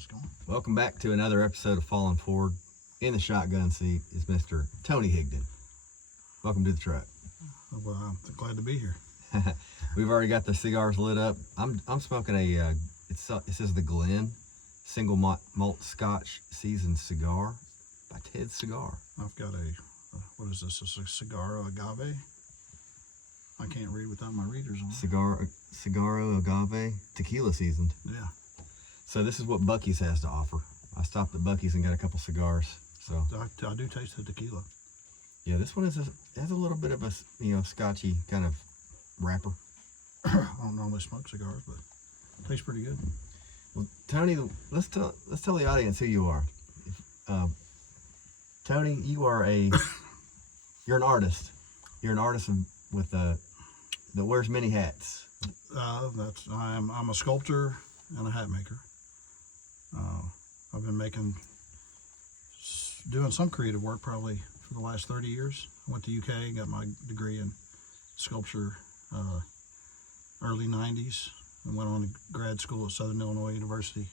this going. Welcome back to another episode of Falling Forward. In the shotgun seat is Mr. Tony Higdon. Welcome to the truck. Well, I'm glad to be here. We've already got the cigars lit up. I'm smoking a it says the Glen single malt Scotch seasoned cigar by Ted's Cigar. I've got what is this? A cigar agave. I can't read without my readers on. Cigaro agave tequila seasoned. Yeah. So this is what Buccees has to offer. I stopped at Buccees and got a couple cigars. So I do taste the tequila. Yeah, this one has a little bit of a Scotchy kind of wrapper. I don't normally smoke cigars, but it tastes pretty good. Well, Tony, let's tell the audience who you are. Tony, you're an artist. You're an artist that wears many hats. I'm a sculptor and a hat maker. I've been doing some creative work probably for the last 30 years. I went to UK and got my degree in sculpture early 90s and went on to grad school at Southern Illinois University.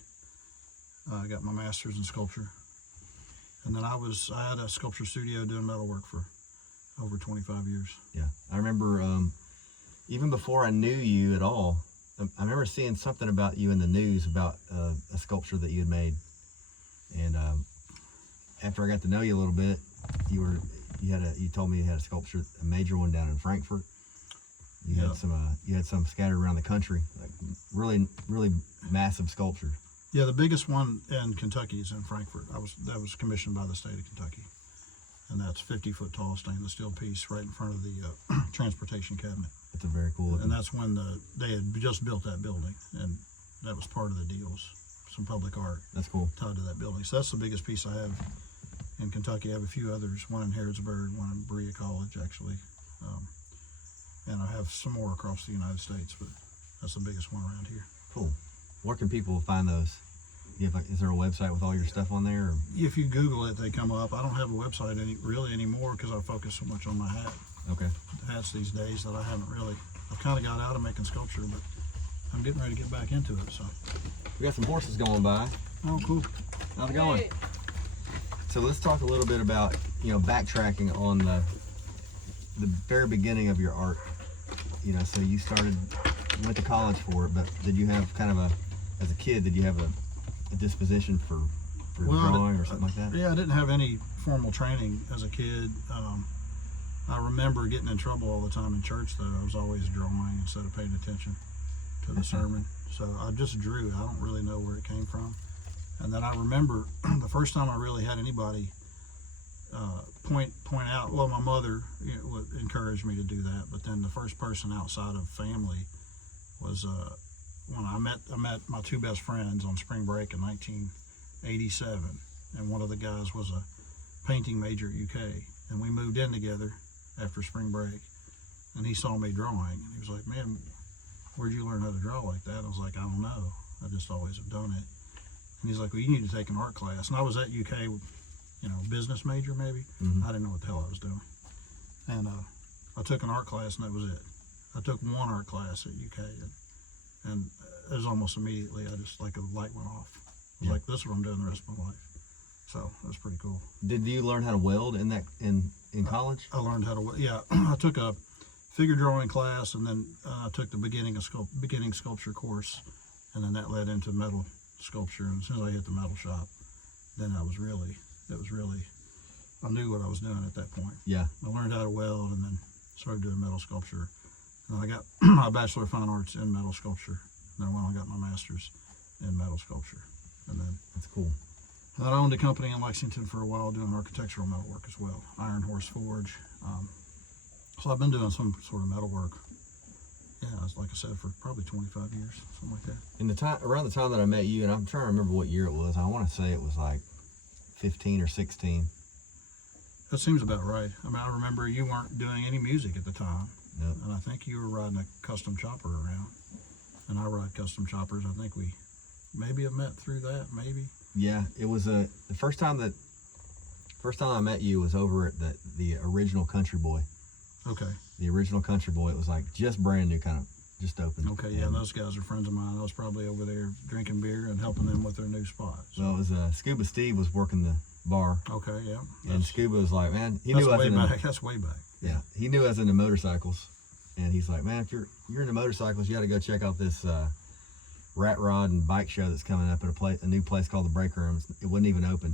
I got my master's in sculpture. And then I had a sculpture studio doing metalwork for over 25 years. Yeah, I remember even before I knew you at all, I remember seeing something about you in the news about a sculpture that you had made. And after I got to know you a little bit, you told me you had a sculpture, a major one down in Frankfurt. You had some scattered around the country, like really, really massive sculpture. Yeah, the biggest one in Kentucky is in Frankfurt. That was commissioned by the state of Kentucky, and that's 50-foot tall stainless steel piece right in front of the transportation cabinet. That's a very cool. And that's when they had just built that building, and that was part of the deals. Some public art. That's cool. Tied to that building. So that's the biggest piece I have in Kentucky. I have a few others. One in Harrodsburg, one in Berea College, actually, and I have some more across the United States, but that's the biggest one around here. Cool. Where can people find those? Is there a website with all your stuff on there? Or? If you Google it, they come up. I don't have a website anymore because I focus so much on my hat. Okay. Hats these days that I've kind of got out of making sculpture, but I'm getting ready to get back into it. So we got some horses going by. Oh, cool. How's it going? Hey. So let's talk a little bit about backtracking on the very beginning of your art. So you went to college for it, but did you have as a kid, did you have a disposition for drawing or something like that? Yeah, I didn't have any formal training as a kid. I remember getting in trouble all the time in church, though. I was always drawing instead of paying attention to the sermon. So I just drew. I don't really know where it came from. And then I remember the first time I really had anybody point out, well, my mother encouraged me to do that, but then the first person outside of family was when I met my two best friends on spring break in 1987, and one of the guys was a painting major at UK, and we moved in together after spring break, and he saw me drawing, and he was like, "Man, where'd you learn how to draw like that?" I was like, "I don't know. I just always have done it." And he's like, "Well, you need to take an art class." And I was at UK, business major maybe. Mm-hmm. I didn't know what the hell I was doing. And I took an art class, and that was it. I took one art class at UK, and it was almost immediately, I just, like, a light went off. I was like, this is what I'm doing the rest of my life. So it was pretty cool. Did you learn how to weld in college? I learned how to weld. Yeah, I took a figure drawing class, and then I took the beginning sculpture course, and then that led into metal sculpture. And as soon as I hit the metal shop, then I knew what I was doing at that point. Yeah. I learned how to weld, and then started doing metal sculpture. And then I got my Bachelor of Fine Arts in metal sculpture. And then I went on and got my master's in metal sculpture. And then that's cool. And then I owned a company in Lexington for a while doing architectural metalwork as well. Iron Horse Forge. So I've been doing some sort of metalwork. Yeah, like I said, for probably 25 years, something like that. Around the time that I met you, and I'm trying to remember what year it was. I want to say it was like 15 or 16. That seems about right. I mean, I remember you weren't doing any music at the time. Nope. And I think you were riding a custom chopper around. And I ride custom choppers. I think we maybe have met through that, maybe. Yeah, it was the first time I met you was over at the original Country Boy. Okay. The original Country Boy. It was like just brand new, kind of just opened. Okay, yeah, those guys are friends of mine. I was probably over there drinking beer and helping them with their new spot. So. Well, it was Scuba Steve was working the bar. Okay, yeah. And Scuba was like, man, he that's knew way back. That's way back. Yeah, he knew I was into motorcycles, and he's like, man, if you're into motorcycles, you got to go check out this rat rod and bike show that's coming up at a new place called the Break Room. It wasn't even open,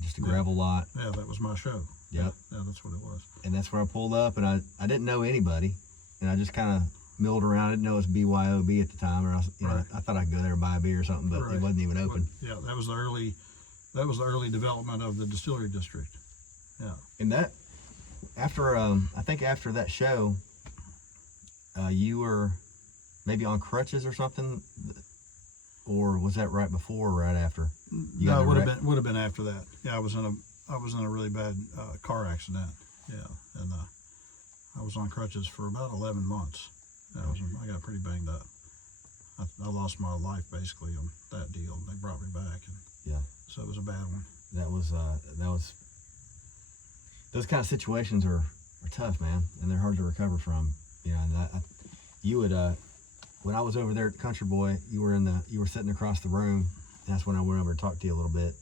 just a gravel lot. Yeah, that was my show. Yep. Yeah, that's what it was. And that's where I pulled up, and I didn't know anybody, and I just kind of milled around. I didn't know it was BYOB at the time, or I thought I could go there and buy a beer or something, but it wasn't even open. Yeah, that was the early development of the distillery district. Yeah. And that after I think after that show, you were maybe on crutches or something, or was that right before or right after? No, it would have been after that. Yeah, I was in a really bad car accident. Yeah, and I was on crutches for about 11 months. I got pretty banged up. I lost my life basically on that deal, and they brought me back. And yeah. So it was a bad one. That was those kind of situations are tough, man, and they're hard to recover from. You know, and you would when I was over there at Country Boy, you were sitting across the room. And that's when I went over to talk to you a little bit.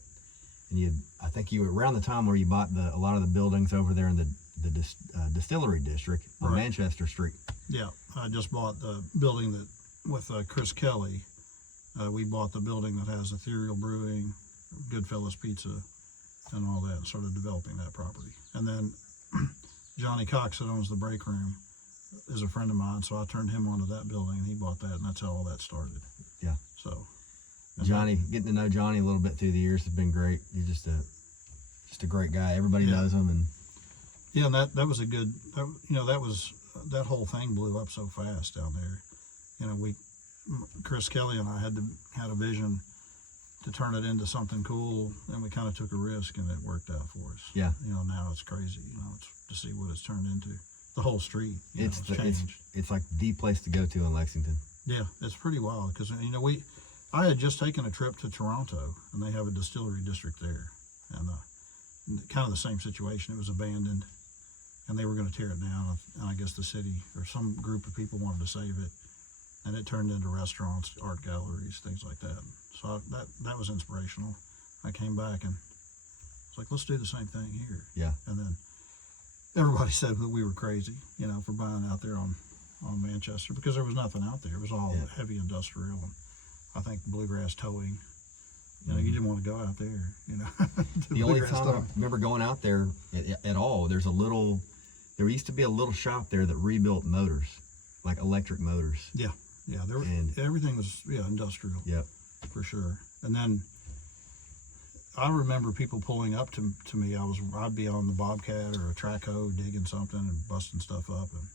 And I think you were around the time where you bought a lot of the buildings over there in the distillery district on Manchester Street. Yeah, I just bought the building that with Chris Kelly. We bought the building that has Ethereal Brewing, Goodfellas Pizza, and all that, and started developing that property. And then Johnny Cox, that owns the Break Room, is a friend of mine, so I turned him onto that building, and he bought that, and that's how all that started. Yeah. So. Johnny, getting to know Johnny a little bit through the years has been great. He's just a great guy. Everybody knows him, and yeah, and that was a good. That whole thing blew up so fast down there. You know, Chris Kelly and I had a vision to turn it into something cool, and we kind of took a risk, and it worked out for us. Yeah. You know, now it's crazy. You know, it's to see what it's turned into. The whole street. It's like the place to go to in Lexington. Yeah, it's pretty wild because I had just taken a trip to Toronto, and they have a distillery district there, and kind of the same situation. It was abandoned, and they were going to tear it down, and I guess the city or some group of people wanted to save it, and it turned into restaurants, art galleries, things like that. So that was inspirational. I came back and was like, let's do the same thing here. Yeah. And then everybody said that we were crazy, you know, for buying out there on Manchester, because there was nothing out there. It was all heavy industrial, and I think bluegrass towing. You know, you didn't want to go out there, you know. The only time I remember going out there at all, there used to be a little shop there that rebuilt motors, like electric motors. Yeah. Everything was industrial. Yep. For sure. And then I remember people pulling up to me. I'd be on the Bobcat or a track hoe digging something and busting stuff up, and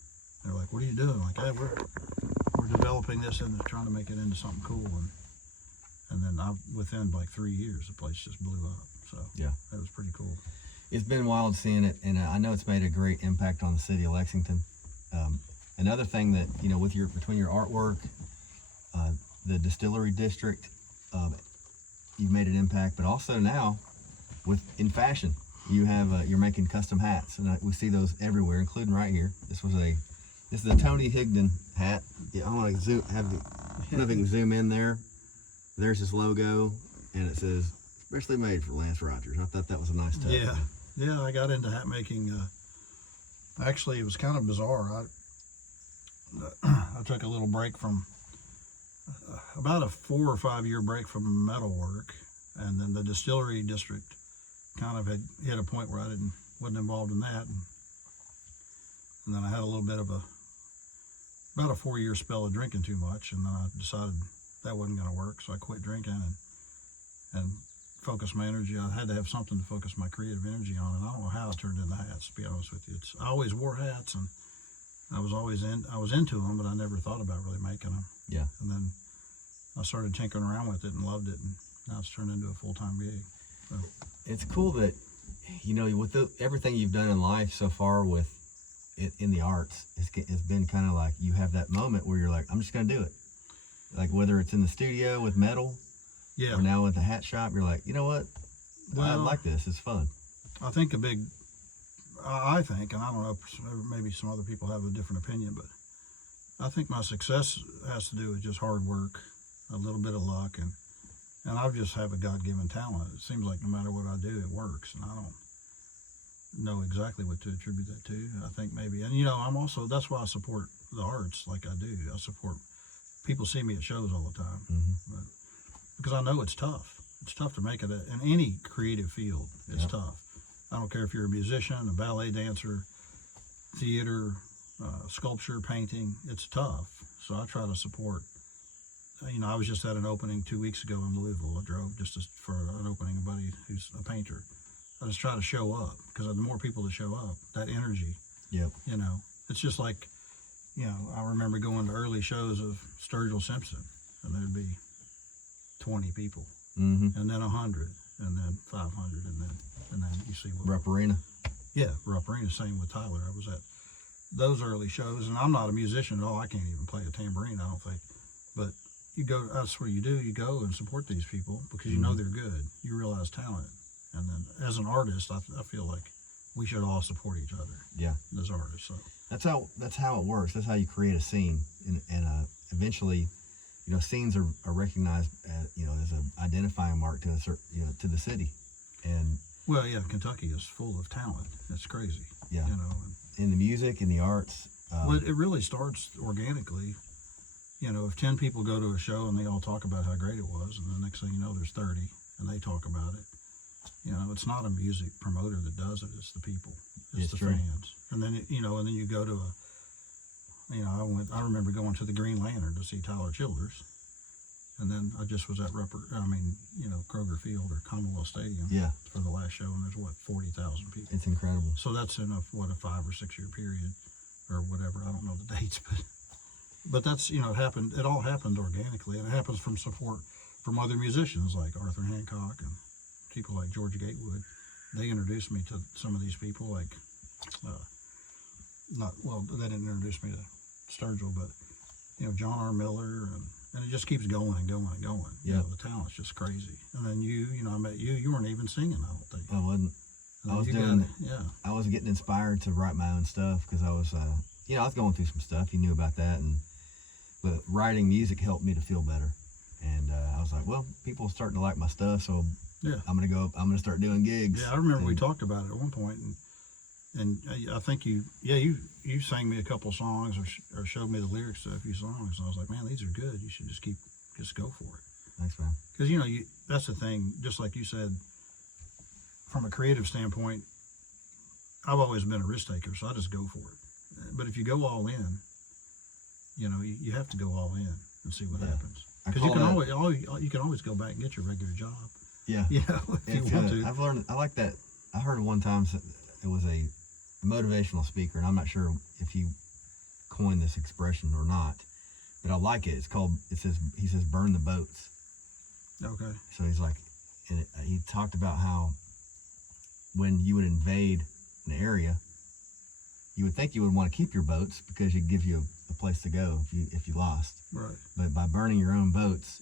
they're like, "What are you doing?" I'm like, "Hey, we're developing this and trying to make it into something cool." And then within like 3 years, the place just blew up. So yeah, that was pretty cool. It's been wild seeing it, and I know it's made a great impact on the city of Lexington. Another thing that, you know, between your artwork, the distillery district, you've made an impact, but also now in fashion, you're making custom hats, and we see those everywhere, including right here. This is a Tony Higdon hat. Yeah, I want to zoom. I don't know if you can zoom in there. There's his logo, and it says "Especially made for Lance Rogers." I thought that was a nice touch. Yeah. I got into hat making. Actually, it was kind of bizarre. I took a little break from about a 4 or 5 year break from metal work, and then the distillery district kind of had hit a point where I wasn't involved in that, and then I had a little bit of about a 4 year spell of drinking too much, and then I decided that wasn't going to work, so I quit drinking and focused my energy. I had to have something to focus my creative energy on, and I don't know how it turned into hats, to be honest with you. I always wore hats, and I was into them, but I never thought about really making them. Yeah. And then I started tinkering around with it and loved it, and now it's turned into a full-time gig. So. It's cool that, you know, with everything you've done in life so far with it in the arts, it's been kind of like you have that moment where you're like, I'm just going to do it. Like whether it's in the studio with metal, or now with the hat shop, you're like, you know what? I like this. It's fun. I think I think, and I don't know, maybe some other people have a different opinion, but I think my success has to do with just hard work, a little bit of luck, and I just have a God-given talent. It seems like no matter what I do, it works, and I don't know exactly what to attribute that to. I think maybe, and I'm also, that's why I support the arts like I do. I support, people see me at shows all the time, but, because I know it's tough. It's tough to make it in any creative field. It's tough. I don't care if you're a musician, a ballet dancer, theater, sculpture, painting. It's tough. So I try to support. I was just at an opening 2 weeks ago in Louisville. I drove for an opening, a buddy who's a painter. I just try to show up, because the more people that show up, that energy. Yep. It's just like, I remember going to early shows of Sturgill Simpson, and there'd be 20 people, and then 100, and then 500, and then you see what. Rupp Arena. Yeah, Rupp Arena. Same with Tyler. I was at those early shows, and I'm not a musician at all. I can't even play a tambourine, I don't think. But you go. That's what you do. You go and support these people because you know they're good. You realize talent, and then as an artist, I feel like we should all support each other. Yeah, as artists. So that's how it works. That's how you create a scene, and eventually, scenes are recognized as an identifying mark to a certain, to the city, and well, yeah, Kentucky is full of talent. It's crazy. Yeah, in the music, in the arts. Well, it really starts organically. If 10 people go to a show and they all talk about how great it was, and the next thing you know, there's 30 and they talk about it. It's not a music promoter that does it; it's the people, it's the fans. And then and then you go to I remember going to the Green Lantern to see Tyler Childers, and then I just was at Kroger Field or Commonwealth Stadium for the last show, and there's 40,000 people. It's incredible. So that's in a 5 or 6 year period, or whatever. I don't know the dates, but that's it happened. It all happened organically, and it happens from support from other musicians like Arthur Hancock and people like George Gatewood. They introduced me to some of these people, like they didn't introduce me to Sturgill, but John R. Miller, and it just keeps going and going and going. Yeah, the talent's just crazy. And then I met you. You weren't even singing, I don't think. I wasn't. I was getting inspired to write my own stuff because I was, I was going through some stuff. You knew about that, but writing music helped me to feel better. And I was like, well, people are starting to like my stuff, so I'm gonna start doing gigs. Yeah, I remember we talked about it at one point, and I think you sang me a couple songs or showed me the lyrics to a few songs, and I was like, man, these are good. You should just go for it. Thanks, man. Because that's the thing. Just like you said, from a creative standpoint, I've always been a risk taker, so I just go for it. But if you go all in, you have to go all in and see what happens. Because you can always go back and get your regular job. Yeah. If you want to. I've learned. I like that. I heard one time it was a motivational speaker, and I'm not sure if he coined this expression or not, but I like it. He says burn the boats. Okay. So he's like, he talked about how when you would invade an area, you would think you would want to keep your boats because it'd give you a place to go if you lost. Right. But by burning your own boats,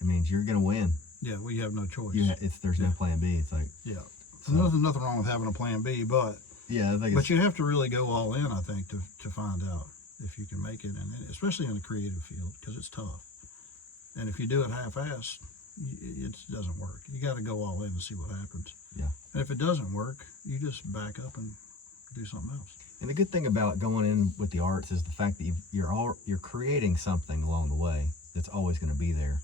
it means you're going to win. Yeah, well, you have no choice. There's no plan B. It's like So there's nothing wrong with having a plan B, but but you have to really go all in, I think, to find out if you can make it, and especially in the creative field, because it's tough. And if you do it half-assed, it doesn't work. You got to go all in and see what happens. Yeah. And if it doesn't work, you just back up and do something else. And the good thing about going in with the arts is the fact that you're creating something along the way that's always going to be there.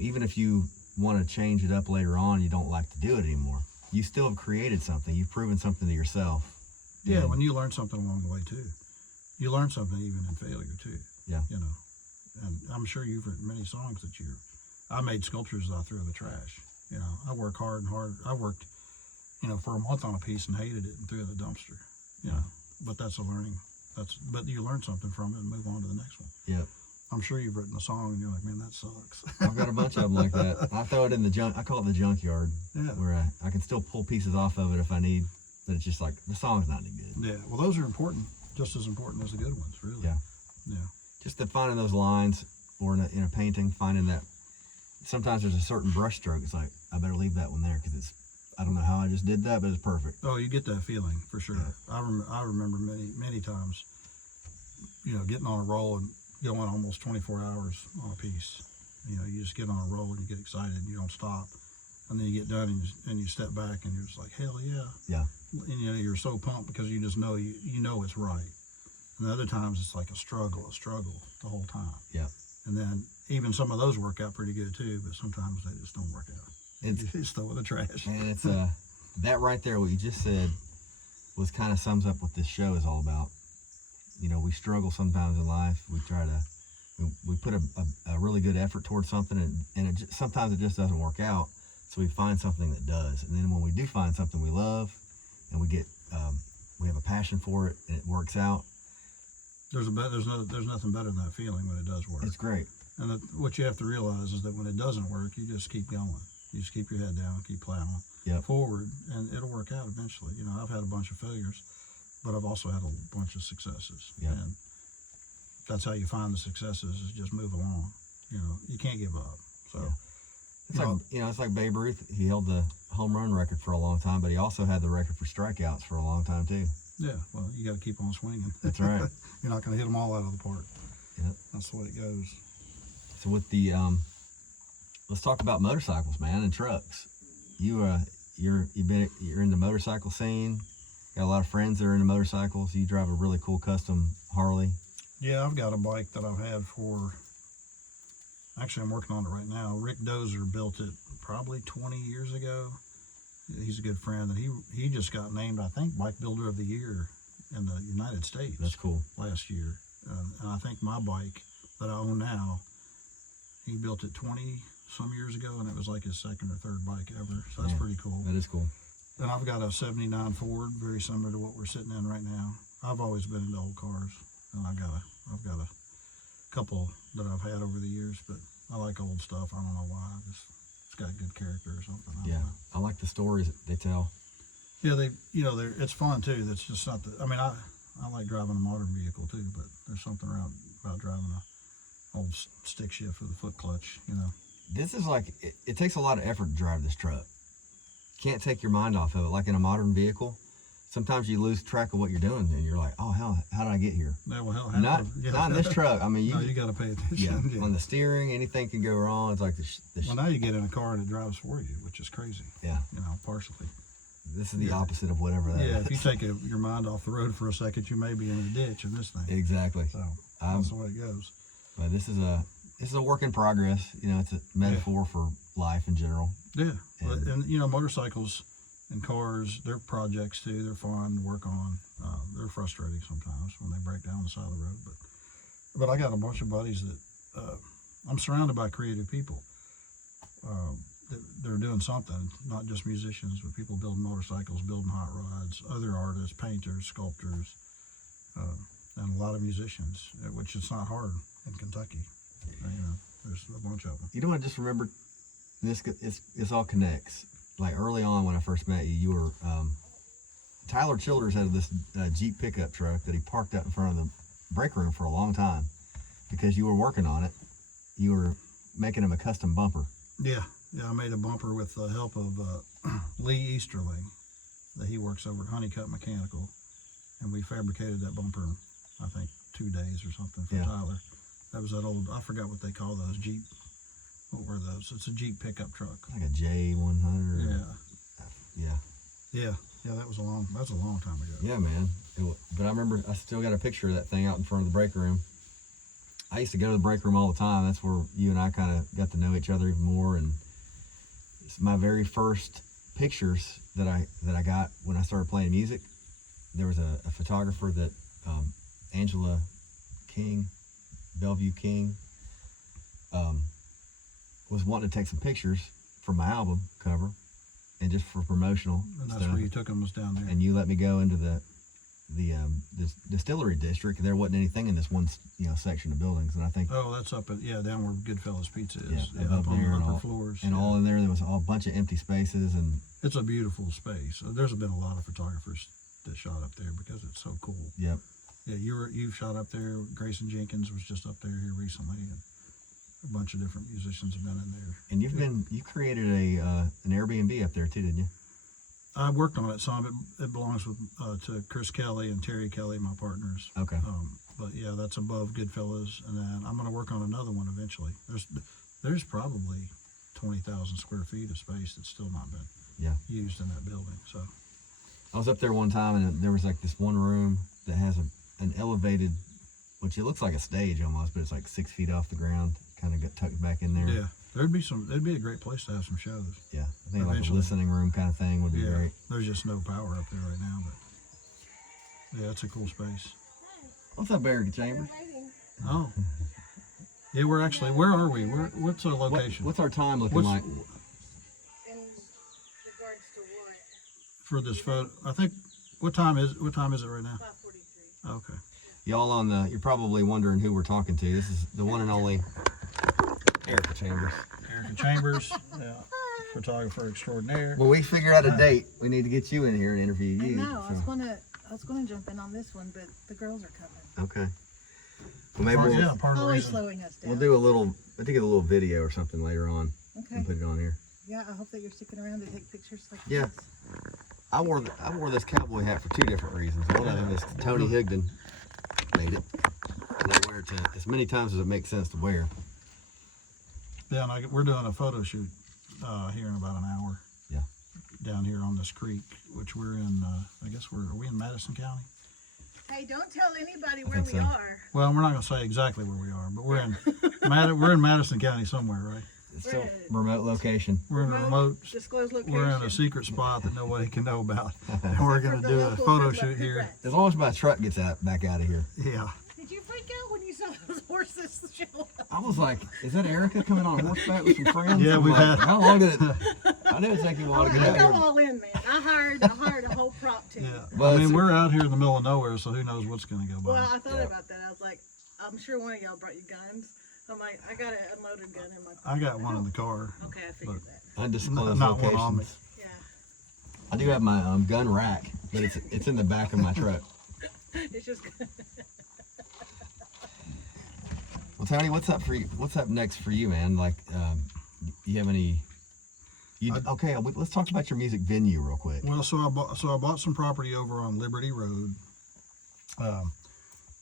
Even if you want to change it up later on, you don't like to do it anymore. You still have created something. You've proven something to yourself. Yeah, when you learn something along the way too. You learn something even in failure too. Yeah. And I'm sure you've written many songs that I made sculptures that I threw in the trash. I work hard. I worked, for a month on a piece and hated it and threw it in the dumpster. But that's a learning. But you learn something from it and move on to the next one. Yeah. I'm sure you've written a song and you're like, man, that sucks. I've got a bunch of them like that. I throw it in the junk. I call it the junkyard. Yeah. Where I can still pull pieces off of it if I need, but it's just like the song's not any good. Yeah. Well, those are important, just as important as the good ones, really. Yeah. Yeah. Just finding those lines, or in a painting, finding that. Sometimes there's a certain brush stroke. It's like I better leave that one there because I don't know how I just did that, but it's perfect. Oh, you get that feeling for sure. Yeah. I remember many times getting on a roll and going almost 24 hours on a piece. You just get on a roll and you get excited and you don't stop. And then you get done and you step back and you're just like, hell yeah. Yeah. And you're so pumped because you just know you know it's right. And the other times it's like a struggle the whole time. Yeah. And then even some of those work out pretty good too, but sometimes they just don't work out. It's throw in the trash. And it's that right there, what you just said, was kind of sums up what this show is all about. We struggle sometimes in life. We try to, we put a really good effort towards something, and sometimes it just doesn't work out. So we find something that does, and then when we do find something we love, and we have a passion for it, and it works out. There's nothing better than that feeling when it does work. It's great. And what you have to realize is that when it doesn't work, you just keep going. You just keep your head down, keep plowing forward, and it'll work out eventually. I've had a bunch of failures, but I've also had a bunch of successes. Yep. And that's how you find the successes, is just move along. You can't give up. So it's like Babe Ruth. He held the home run record for a long time, but he also had the record for strikeouts for a long time too. Yeah, well, you got to keep on swinging. That's right. You're not going to hit them all out of the park. Yep. That's the way it goes. So with the let's talk about motorcycles, man, and trucks. You're in the motorcycle scene. Got a lot of friends that are into motorcycles. You drive a really cool custom Harley. Yeah, I've got a bike that I've had for. Actually, I'm working on it right now. Rick Dozer built it probably 20 years ago. He's a good friend, and he just got named, I think, Bike Builder of the Year in the United States. That's cool. Last year, and I think my bike that I own now, he built it 20-some years ago, and it was like his second or third bike ever. So that's pretty cool. That is cool. And I've got a '79 Ford, very similar to what we're sitting in right now. I've always been into old cars, and I've got a couple that I've had over the years, but I like old stuff. I don't know why. It's got good character or something. I don't know. I like the stories that they tell. Yeah, it's fun too. That's just not I like driving a modern vehicle too, but there's something about driving a old stick shift with a foot clutch. This is like it takes a lot of effort to drive this truck. Can't take your mind off of it. Like in a modern vehicle, sometimes you lose track of what you're doing, and you're like, oh hell, how did I get here? Yeah, well, hell, not in this truck. I mean, you got to pay attention. Yeah, on the steering, anything can go wrong. It's like well, now you get in a car and it drives for you, which is crazy. Yeah, partially. This is the opposite of whatever that is. Yeah, if you take your mind off the road for a second, you may be in a ditch in this thing. Exactly. So that's the way it goes. But this is a work in progress. It's a metaphor for life in general. Yeah, and motorcycles and cars, they're projects too. They're fun to work on. They're frustrating sometimes when they break down on the side of the road. But I got a bunch of buddies that I'm surrounded by creative people. They're doing something, not just musicians, but people building motorcycles, building hot rods, other artists, painters, sculptors, and a lot of musicians, which it's not hard in Kentucky. There's a bunch of them. You know what I just remembered? This all connects. Like early on when I first met you, you were Tyler Childers had this Jeep pickup truck that he parked out in front of the break room for a long time because you were working on it. You were making him a custom bumper. Yeah, I made a bumper with the help of Lee Easterling, that he works over at Honeycutt Mechanical, and we fabricated that bumper in, I think, 2 days or something for Tyler. That was that old, I forgot what they call those, Jeep. What were those? It's a Jeep pickup truck. Like a J100. Yeah, that was a long time ago. Yeah, man. But I remember, I still got a picture of that thing out in front of the break room. I used to go to the break room all the time. That's where you and I kind of got to know each other even more. And it's my very first pictures that I got when I started playing music. There was a photographer that Angela King, Bellevue King, was wanting to take some pictures for my album cover and just for promotional and that's stuff. where you took them, was down there. And you let me go into the distillery district, and there wasn't anything in this one section of buildings. And I think that's up at down where Goodfellas Pizza is. Yeah, up on the the upper floors. And all in there was a bunch of empty spaces, and it's a beautiful space. There's been a lot of photographers that shot up there because it's so cool. Yep. Yeah, you've shot up there. Grayson Jenkins was just up there here recently, and a bunch of different musicians have been in there. And you created an Airbnb up there too, didn't you? I worked on it some. It belongs to Chris Kelly and Terry Kelly, my partners. Okay. But yeah, that's above Goodfellas, and then I'm gonna work on another one eventually. There's probably 20,000 square feet of space that's still not been used in that building. So I was up there one time, and there was like this one room that has an elevated, which it looks like a stage almost, but it's like 6 feet off the ground, kind of got tucked back in there. yeah, there'd be a great place to have some shows. Yeah, I think like a listening room kind of thing would be great. There's just no power up there right now, but yeah, it's a cool space. What's up, Eric Chambers? Oh, yeah, where are we? What's our location? What's our time looking like? In regards to what? For this photo? I think, what time is it right now? 5:43. Okay. Y'all you're probably wondering who we're talking to. This is the one and only Eric Chambers. Erica Chambers, yeah, photographer extraordinaire. Well, we figured out a date. We need to get you in here and interview you. I was gonna jump in on this one, but the girls are coming. Okay. Well, maybe Part of the Always reason. slowing us down. we'll do a little video or something later on Okay. and put it on here. Yeah, I hope that you're sticking around to take pictures like Yeah. this. I wore this cowboy hat for 2 different reasons. One of them is Tony Higdon made it. And I wear it as many times as it makes sense to wear. Yeah, and we're doing a photo shoot here in about an hour. Yeah. Down here on this creek, which we're in. I guess are we in Madison County? Hey, don't tell anybody I where think we so. are. Well, we're not going to say exactly where we are, but we're in we're in Madison County somewhere, right? It's still a remote location. We're in a remote. Disclosed location. We're in a secret spot that nobody can know about, and we're going to For do the a local photo good shoot luck here. congrats. As long as my truck gets back out of here. Yeah. Did you freak out when you saw those horses show up? I was like, is that Erica coming on horseback with some friends? Yeah, I'm we've like, had- How long did it? I knew it take you a while to get I out go here. all in, man. I hired a whole prop team. Yeah. Well, I mean, it's- we're out here in the middle of nowhere, so who knows what's going to go by. Well, I thought Yeah. about that. I was like, I'm sure one of y'all brought you guns. I'm like, I got an unloaded gun in my car. I got one in the car. Okay, I figured that. Undisclosed Not one on me. locations. Yeah. I do have my gun rack, but it's in the back of my truck. It's just. Well, Tony, what's up for you? What's up next for you, man? Like, you have any? Okay, let's talk about your music venue real quick. Well, so I bought some property over on Liberty Road.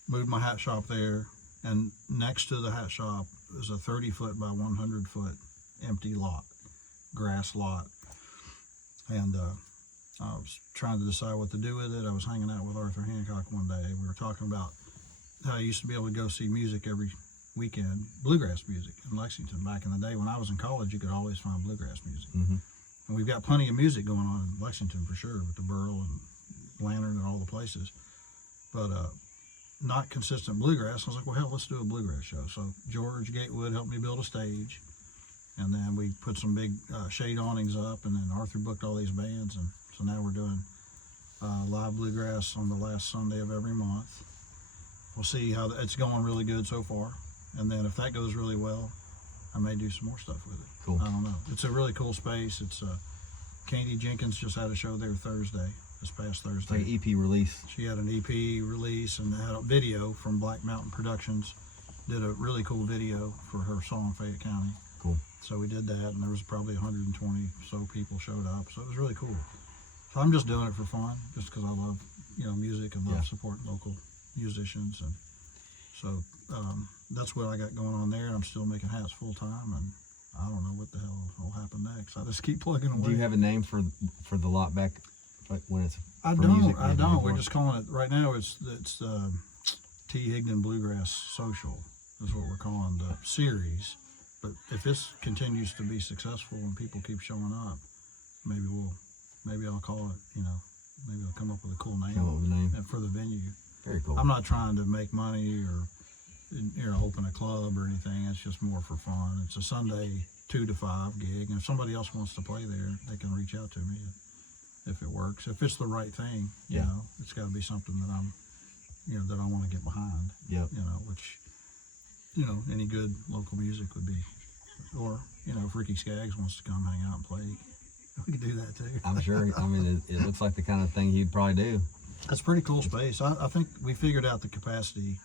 Moved my hat shop there, and next to the hat shop is a 30-foot by 100-foot empty lot, grass lot. And I was trying to decide what to do with it. I was hanging out with Arthur Hancock one day. We were talking about how I used to be able to go see music every weekend, bluegrass music in Lexington. Back in the day when I was in college, you could always find bluegrass music. Mm-hmm. And we've got plenty of music going on in Lexington for sure, with the Burl and Lantern and all the places. But not consistent bluegrass. I was like, well, hell, let's do a bluegrass show. So George Gatewood helped me build a stage. And then we put some big shade awnings up, and then Arthur booked all these bands. And so now we're doing live bluegrass on the last Sunday of every month. We'll see how it's going really good so far. And then if that goes really well, I may do some more stuff with it. Cool. I don't know. It's a really cool space. It's Candy Jenkins just had a show there this past Thursday. It's like an EP release. She had an EP release and had a video from Black Mountain Productions. Did a really cool video for her song Fayette County. Cool. So we did that, and there was probably 120 so people showed up. So it was really cool. So I'm just doing it for fun, just because I love music and love supporting local musicians, and so that's what I got going on there. And I'm still making hats full time, and I don't know what the hell will happen next. I just keep plugging away. Do you have a name for the lot back when it's? I for don't. music I maybe don't. before? We're just calling it right now. It's T. Higdon Bluegrass Social is what we're calling the series. But if this continues to be successful and people keep showing up, maybe I'll call it. Maybe I'll come up with a cool name. Come up with a name. For the venue. Very cool. I'm not trying to make money or open a club or anything. It's just more for fun. It's a Sunday 2 to 5 gig, and if somebody else wants to play there, they can reach out to me if it works. If it's the right thing, it's got to be something that I'm, that I want to get behind. Yep. Which, any good local music would be, or if Ricky Skaggs wants to come hang out and play, we could do that too. I'm sure. I mean, it looks like the kind of thing he'd probably do. That's a pretty cool space. I think we figured out the capacity.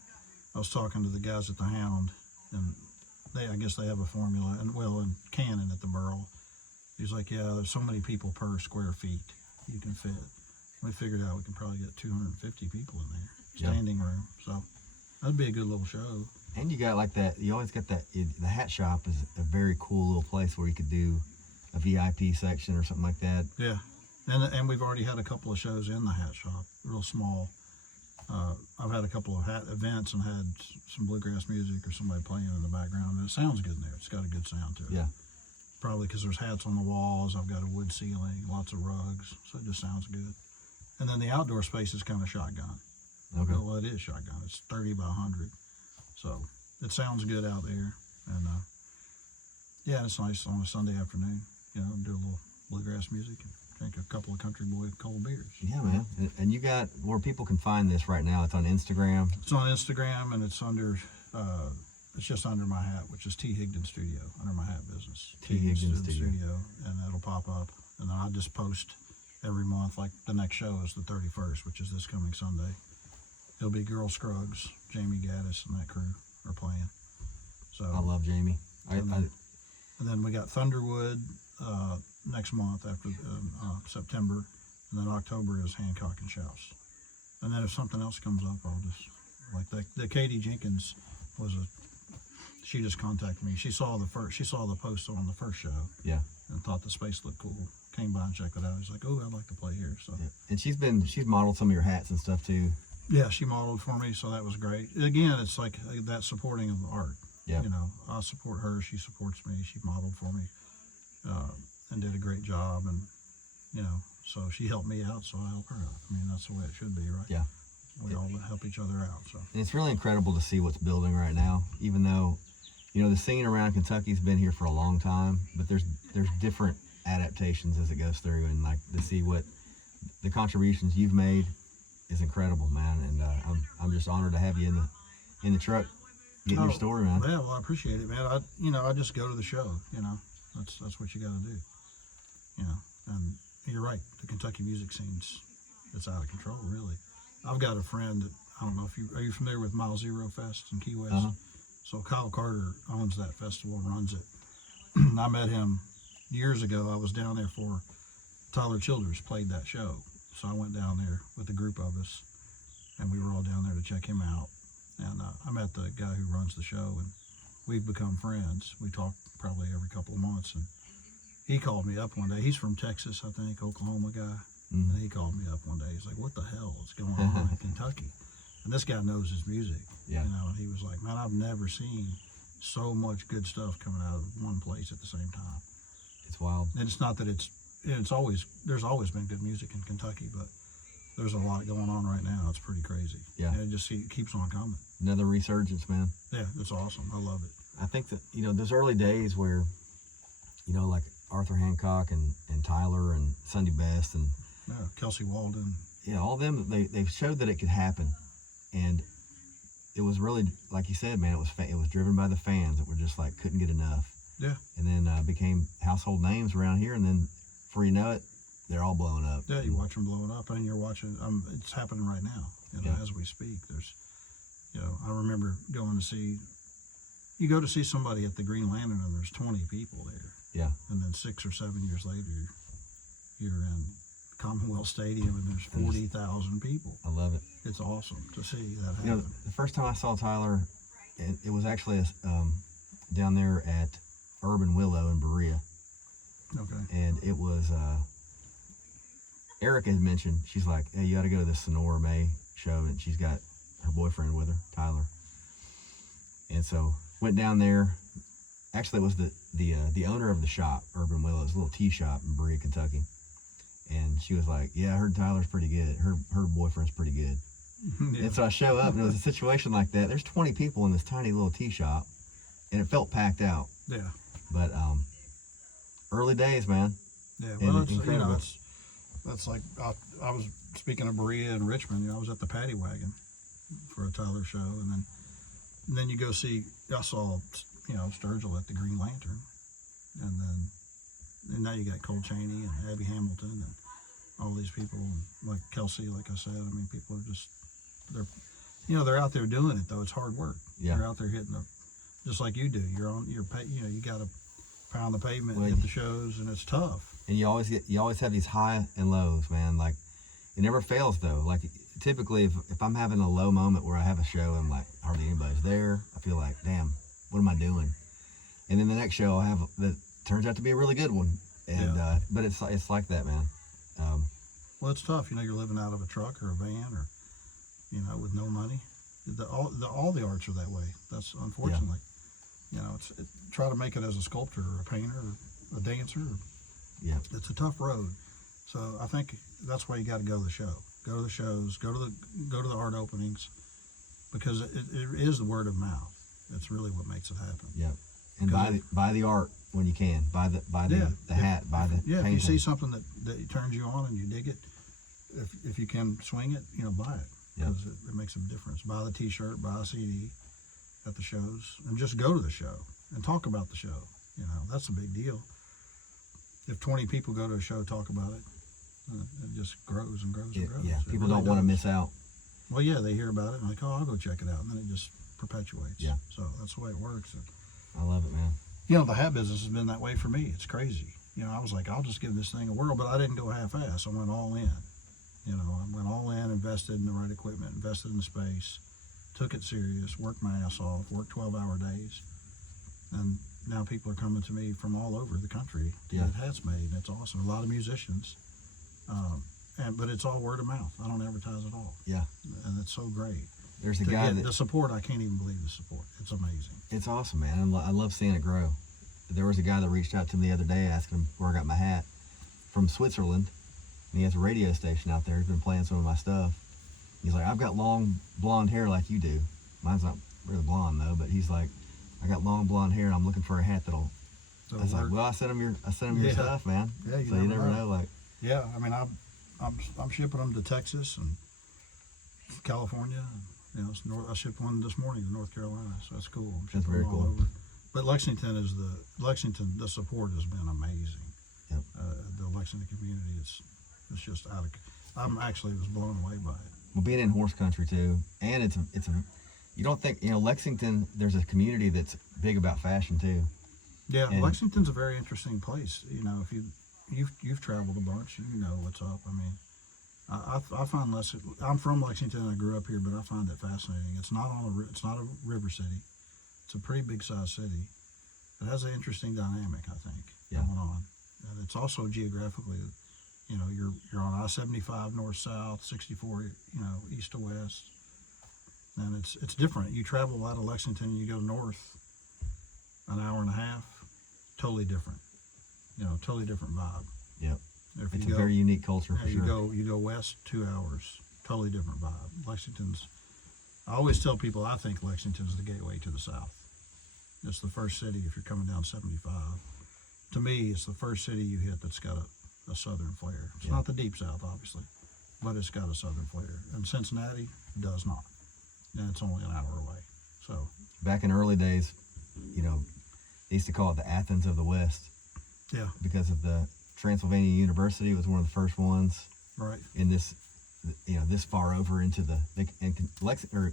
I was talking to the guys at the Hound, and I guess they have a formula, and Cannon at the Burl. He's like, yeah, there's so many people per square feet you can fit. We figured out we can probably get 250 people in there, standing room. So That'd be a good little show. And you got like that. You always got that. The hat shop is a very cool little place where you could do a VIP section or something like that. Yeah, and we've already had a couple of shows in the hat shop, real small. I've had a couple of hat events and had some bluegrass music or somebody playing in the background, and it sounds good in there. It's got a good sound to it. Yeah. Probably because there's hats on the walls. I've got a wood ceiling, lots of rugs, so it just sounds good. And then the outdoor space is kind of shotgun. Okay. Well, it is shotgun. It's 30 by 100, so it sounds good out there. And yeah, it's nice on a Sunday afternoon. You know, do a little bluegrass music and drink a couple of country boy cold beers. Yeah, man. And you got where people can find this right now. It's on Instagram. It's on Instagram, and it's under. It's just under my hat, which is T. Higdon Studio, under my hat business. T. Higdon Studio. And that'll pop up. And then I just post every month. Like the next show is the 31st, which is this coming Sunday. It'll be Girl Scruggs, Jamie Gaddis, and that crew are playing. So I love Jamie. And then we got Thunderwood next month after September, and then October is Hancock and Shouse. And then if something else comes up, I'll just like the Katie Jenkins she just contacted me. She saw the post on the first show. Yeah. And thought the space looked cool. Came by and checked it out. He's like, "Oh, I'd like to play here." So. Yeah. And she's modeled some of your hats and stuff too. Yeah, she modeled for me, so that was great. Again, it's like that supporting of art. Yeah. You know, I support her. She supports me. She modeled for me, and did a great job. And you know, so she helped me out, so I help her out. I mean, that's the way it should be, right? Yeah. We all help each other out. So. And it's really incredible to see what's building right now, even though, you know, the scene around Kentucky's been here for a long time, but there's different adaptations as it goes through, and like to see what the contributions you've made is incredible, man. And I'm just honored to have you in the truck getting your story, man. Yeah, well, I appreciate it, man. I just go to the show. You know, that's what you got to do. You know, and you're right. The Kentucky music it's out of control, really. I've got a friend that I don't know if are you familiar with Mile Zero Fest in Key West? Uh-huh. So Kyle Carter owns that festival and runs it. I met him years ago. I was down there for Tyler Childers played that show. So I went down there with a group of us, and we were all down there to check him out. And I met the guy who runs the show, and we've become friends. We talk probably every couple of months, and he called me up one day. He's from Texas, I think, Oklahoma guy. Mm-hmm. And he called me up one day. He's like, "What the hell is going on in Kentucky?" And this guy knows his music. Yeah. You know, and he was like, "Man, I've never seen so much good stuff coming out of one place at the same time." It's wild. And it's not that there's always been good music in Kentucky, but there's a lot going on right now. It's pretty crazy. Yeah. And it keeps on coming. Another resurgence, man. Yeah, it's awesome. I love it. I think that, you know, those early days where, you know, like Arthur Hancock and Tyler and Sunday Best and Yeah, Kelsey Walden. yeah, all of them, they showed that it could happen. And it was really, like you said, man, it was driven by the fans that were just like, couldn't get enough. Yeah. And then became household names around here. And then before you know it, they're all blowing up. Yeah, you watch them blowing up, and you're watching. It's happening right now. You know, Yeah. as we speak. There's, you know, I remember going to see. You go to see somebody at the Green Lantern, and there's 20 people there. Yeah. And then 6 or 7 years later, you're in Commonwealth Stadium, and there's 40,000 people. I love it. It's awesome to see that happen. You know, the first time I saw Tyler, it was actually down there at Urban Willow in Berea. Okay. And it was, Erica had mentioned, she's like, "Hey, you got to go to this Sonora May show," and she's got her boyfriend with her, Tyler. And so went down there. Actually, it was the owner of the shop, Urban Willow, it's a little tea shop in Berea, Kentucky. And she was like, "Yeah, I heard Tyler's pretty good. Her boyfriend's pretty good." Yeah. And so I show up, and it was a situation like that. There's 20 people in this tiny little tea shop, and it felt packed out. Yeah. But early days, man. Yeah. And Well, that's, you incredible. know, that's like I was speaking of Berea and Richmond. You know, I was at the Paddy Wagon for a Tyler show, and then you go see. I saw, you know, Sturgill at the Green Lantern, and now you got Cole Chaney and Abby Hamilton and all these people, and like Kelsey, like I said. I mean, people are just they're out there doing it though. It's hard work. Yeah. They're out there hitting just like you do. You're you got to pound the pavement, Well, hit the shows, and it's tough. And you always have these high and lows, man. Like, it never fails though. Like typically if I'm having a low moment where I have a show and like hardly anybody's there, I feel like, damn, what am I doing? And then the next show I have that turns out to be a really good one. And but it's like that, man. Well, it's tough. You know, you're living out of a truck or a van, or with no money. All the arts are that way. That's unfortunately. Try to make it as a sculptor or a painter or a dancer. It's a tough road. So I think that's why you got to go to the show. Go to the shows. Go to the art openings, because it is the word of mouth. It's really what makes it happen. Yeah. And buy the art when you can. Buy the hat. Buy the painting. If you see something that turns you on and you dig it, if you can swing it, buy it, because it makes a difference. Buy the T-shirt, buy a CD at the shows, and just go to the show and talk about the show. That's a big deal. If 20 people go to a show, talk about it, it just grows and grows and grows. Yeah, people don't want to miss out. Well, yeah, they hear about it and like, oh, I'll go check it out, and then it just perpetuates. Yeah. So that's the way it works. I love it, man. The hat business has been that way for me. It's crazy. I was like, I'll just give this thing a whirl, but I didn't go half-ass. I went all in. I went all in, invested in the right equipment, invested in the space, took it serious, worked my ass off, worked 12-hour days, and now people are coming to me from all over the country to get hats made, and it's awesome. A lot of musicians, but it's all word of mouth. I don't advertise at all. Yeah. And it's so great. There's a guy the support, I can't even believe the support. It's amazing. It's awesome, man. And I love seeing it grow. There was a guy that reached out to me the other day asking him where I got my hat, from Switzerland, and he has a radio station out there. He's been playing some of my stuff. He's like, I've got long blonde hair like you do. Mine's not really blonde though, but he's like, I got long blonde hair and I'm looking for a hat that'll. I was like, well, I sent him your stuff, man. Yeah, so you never know. Like, yeah, I mean, I'm shipping them to Texas and California. I shipped one this morning to North Carolina, so that's cool. I'm that's shipping very them all cool. over. But Lexington, the support has been amazing. Yep. The Lexington community, it's just out of. Was blown away by it. Well, being in horse country too, and it's a. You don't think Lexington? There's a community that's big about fashion too. Yeah, and Lexington's a very interesting place. If you've traveled a bunch, you know what's up. I mean, I find I'm from Lexington. I grew up here, but I find it fascinating. It's not a river city. It's a pretty big size city. It has an interesting dynamic, I think, going on, and it's also geographically. You're on I-75 north-south, 64, east to west, and it's different. You travel out of Lexington, you go north, an hour and a half, totally different. Totally different vibe. Yep. It's a very unique culture for sure. You go west 2 hours, totally different vibe. I always tell people I think Lexington's the gateway to the South. It's the first city if you're coming down 75. To me, it's the first city you hit that's got a southern flair. It's not the deep South, obviously, but it's got a southern flair. And Cincinnati does not. And it's only an hour away. So back in early days, they used to call it the Athens of the West. Yeah. Because of the Transylvania University was one of the first ones. Right. In this, this far over into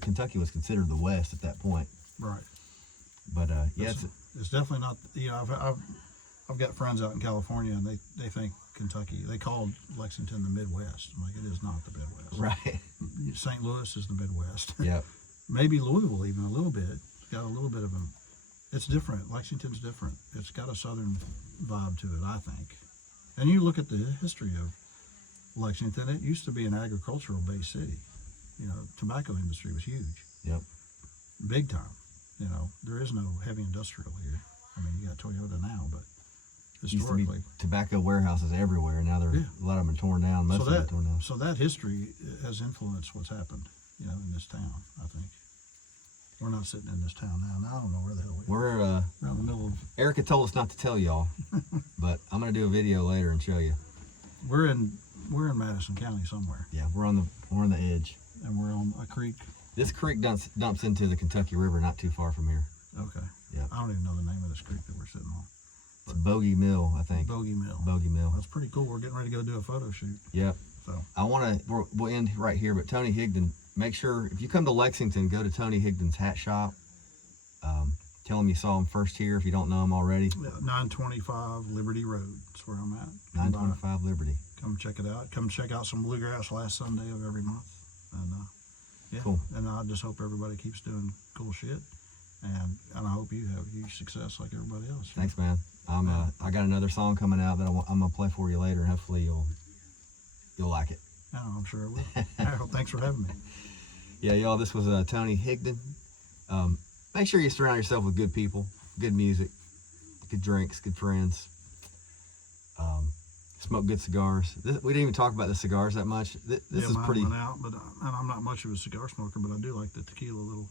Kentucky was considered the West at that point. Right. But it's definitely not. I've got friends out in California, and they think Kentucky. They called Lexington the Midwest. I'm like, it is not the Midwest. Right. St. Louis is the Midwest. Yep. Maybe Louisville even a little bit. It's got a little bit of it's different. Lexington's different. It's got a southern vibe to it, I think. And you look at the history of Lexington, it used to be an agricultural based city. Tobacco industry was huge. Yep. Big time. There is no heavy industrial here. I mean, you got Toyota now, but historically, used to be tobacco warehouses everywhere. Now a lot of them are torn down. Most of them are torn down. So that history has influenced what's happened, in this town. I think we're not sitting in this town now. Now I don't know where the hell we are. We're in the middle of. Erica told us not to tell y'all, but I'm gonna do a video later and show you. We're in Madison County somewhere. Yeah, we're on the edge, and we're on a creek. This creek dumps into the Kentucky River, not too far from here. Okay. Yeah. I don't even know the name of this creek that we're sitting on. It's Bogey Mill, I think. Bogey Mill. Bogey Mill. That's pretty cool. We're getting ready to go do a photo shoot. Yep. So we'll end right here, but Tony Higdon, make sure if you come to Lexington, go to Tony Higdon's hat shop. Tell him you saw him first here if you don't know him already. 925 Liberty Road. That's where I'm at. 925 Liberty. Come check it out. Come check out some bluegrass last Sunday of every month. And yeah, Cool. and I just hope everybody keeps doing cool shit, and I hope you have huge success like everybody else. Thanks, man. I got another song coming out that I'm gonna play for you later, and hopefully you'll like it. Oh, I'm sure I will. Harold, thanks for having me. Yeah, y'all. This was Tony Higdon. Make sure you surround yourself with good people, good music, good drinks, good friends. Smoke good cigars. We didn't even talk about the cigars that much. This is mine pretty. went out, but and I'm not much of a cigar smoker, but I do like the tequila little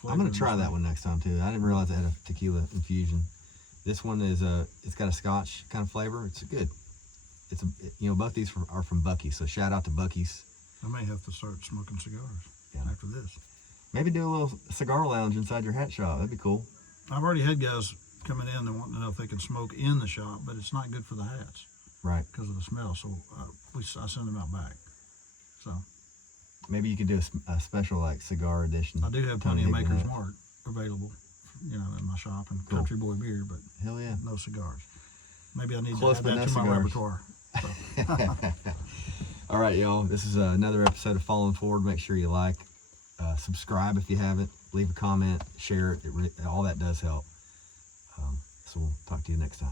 flavor. I'm gonna in try this that one next time too. I didn't realize it had a tequila infusion. This one is it's got a Scotch kind of flavor. It's good. Both these are from Buccees. So shout out to Buccees. I may have to start smoking cigars after this. Maybe do a little cigar lounge inside your hat shop. That'd be cool. I've already had guys coming in and wanting to know if they can smoke in the shop, but it's not good for the hats Right. because of the smell. So I send them out back. So Maybe you could do a special like cigar edition. I do have plenty of Maker's Mark available, in my shop and Cool. Country Boy beer, but Hell yeah. no cigars. Maybe I need Close to but add no that to my cigars. repertoire. So. All right, y'all. This is another episode of Falling Forward. Make sure you like, subscribe if you haven't, leave a comment, share it. All that does help. So we'll talk to you next time.